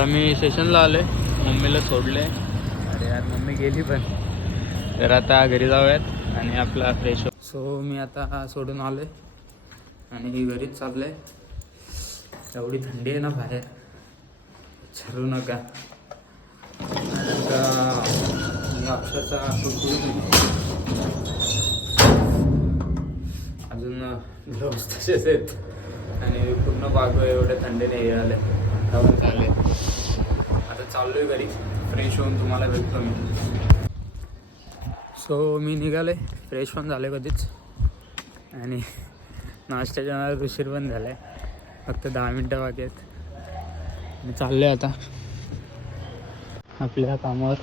आता मी स्टेशनला आलोय, मम्मीला सोडले. अरे यार मम्मी गेली पण. तर आता घरी जाऊयात आणि आपला फ्रेश हो. सो मी आता सोडून आलोय आणि घरीच चाललंय. एवढी थंडी आहे ना बाहेर, विचारू नका. अक्षरशः अजून ग्लोव्स तसेच आहेत आणि पूर्ण बागो एवढे थंडीने हे आले झाले. आता चाललोय घरी, फ्रेश होऊन तुम्हाला भेटतो मी. सो मी निघाले, फ्रेश पण झाले कधीच आणि नाश्त्याच्या नावात उशीर पण झाला आहे. फक्त 10 मिनटं बाकी आहेत. मी चाललो आहे आता आपल्या कामावर.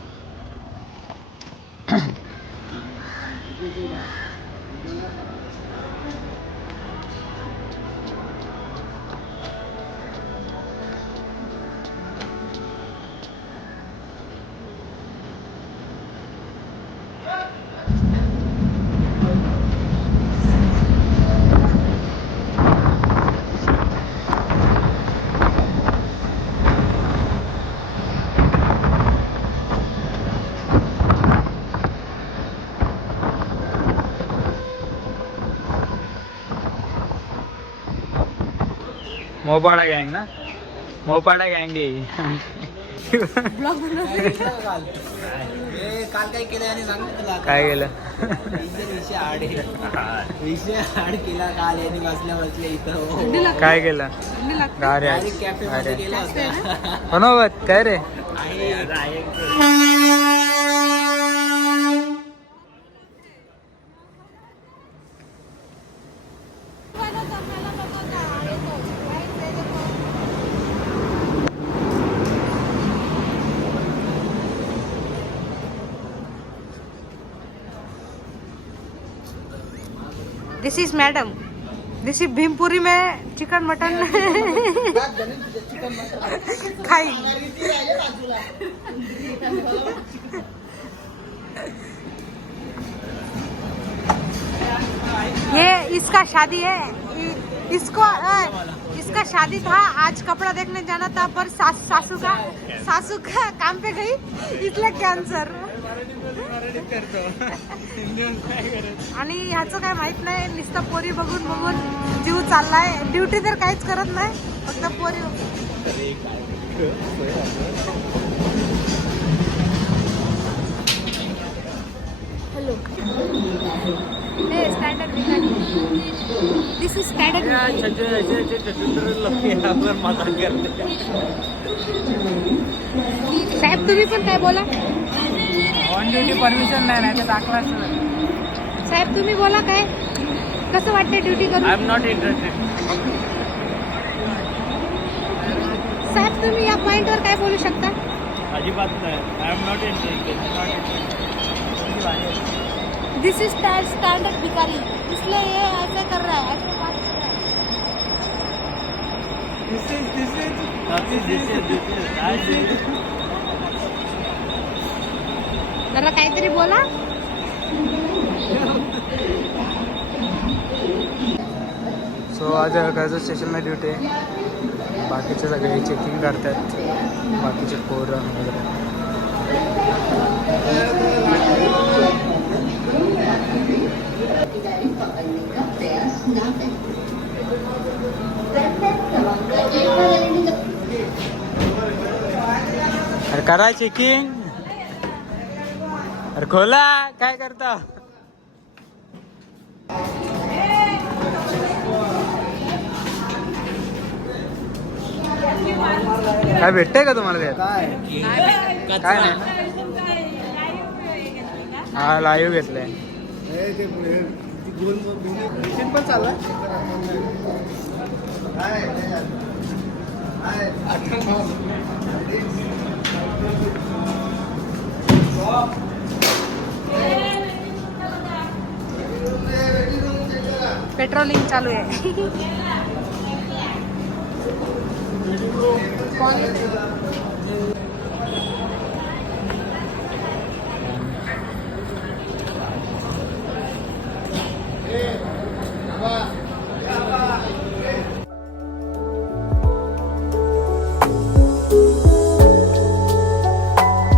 मोपाडा गँग ना, मोपाडा गँग आहे. काल काय केलं आणि सांग तुला. काय केलं? विषय आड केला काल यांनी बसल्या इथं. काय केलं? गाड्या कॅफे मध्ये गेला होता. मनोबत काय रे? दिस is madam, this is Bhimpuri में चिकन मटन खाई. ये इसका शादी है, इसका शादी था. आज कपड़ा देखने जाना था पर सासू का काम पे गई, इसलिए कैंसर. आणि ह्याचं काय माहित नाही, नुसतं पोरी बघून बघून जीव चाललाय. ड्युटी तर काहीच करत नाही, फक्त पोरी. Hello, standard this is standard. साहेब तुम्ही पण काय बोला. ऑन ड्युटी परमिशन नाही तर दाखला. साहेब तुम्ही बोला, काय कसं वाटतं ड्युटी करून. I am not interested. साहेब तुम्ही या पॉइंटवर काय बोलू शकता. अजिबात नाही. I am not interested. This is standard भिखारी, इसलिए ये ऐसे कर रहा है, ऐसे बात कर रहा है. जरा काहीतरी बोला. सो आज कर्जत स्टेशनला ड्युटी आहे. बाकीचे सगळे चेकिंग करतात, बाकीचे पोरं वगैरे. अरे करा चेकिंग. अरे खोला, काय करता. काय भेटतंय का तुम्हाला त्यात? काय नाही. हा लाईव्ह घेतलंय. पण चालला. पेट्रोलिंग चालू आहे. कौन